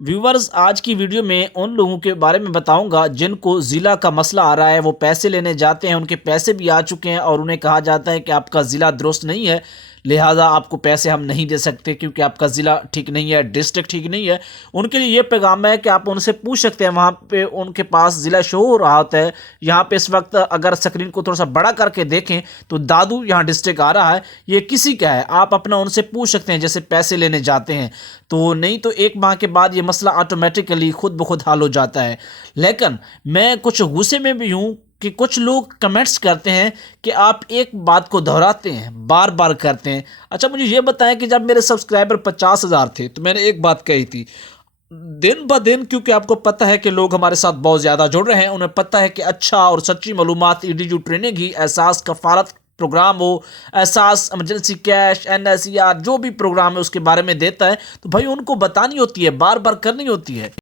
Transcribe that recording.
Viewers, आज की video में उन लोगों के बारे में बताऊंगा जिनको ज़िला का मसला आ रहा है। वो पैसे लेने जाते हैं, उनके पैसे भी आ चुके हैं और उन्हें कहा जाता है कि आपका ज़िला दुरुस्त नहीं है, लिहाजा आपको पैसे हम नहीं दे सकते क्योंकि आपका ज़िला ठीक नहीं है, डिस्ट्रिक्ट ठीक नहीं है। उनके लिए ये पैगाम है कि आप उनसे पूछ सकते हैं, वहाँ पे उनके पास ज़िला शो हो रहा होता है। यहाँ पे इस वक्त अगर स्क्रीन को थोड़ा सा बड़ा करके देखें तो दादू यहाँ डिस्ट्रिक्ट आ रहा है, ये किसी का है। आप अपना उनसे पूछ सकते हैं जैसे पैसे लेने जाते हैं। तो नहीं तो एक माह के बाद ये मसला ऑटोमेटिकली खुद ब खुद हल हो जाता है। लेकिन मैं कुछ गुस्से में भी हूँ कि कुछ लोग कमेंट्स करते हैं कि आप एक बात को दोहराते हैं, बार बार करते हैं। अच्छा, मुझे ये बताएं कि जब मेरे सब्सक्राइबर 50,000 थे तो मैंने एक बात कही थी, दिन ब दिन, क्योंकि आपको पता है कि लोग हमारे साथ बहुत ज़्यादा जुड़ रहे हैं, उन्हें पता है कि अच्छा और सच्ची मालूमात ईडीयू ट्रेनिंग ही एहसास कफालत प्रोग्राम हो, एहसास इमरजेंसी कैश, एनएसईआर जो भी प्रोग्राम है उसके बारे में देता है, तो भाई उनको बतानी होती है, बार बार करनी होती है।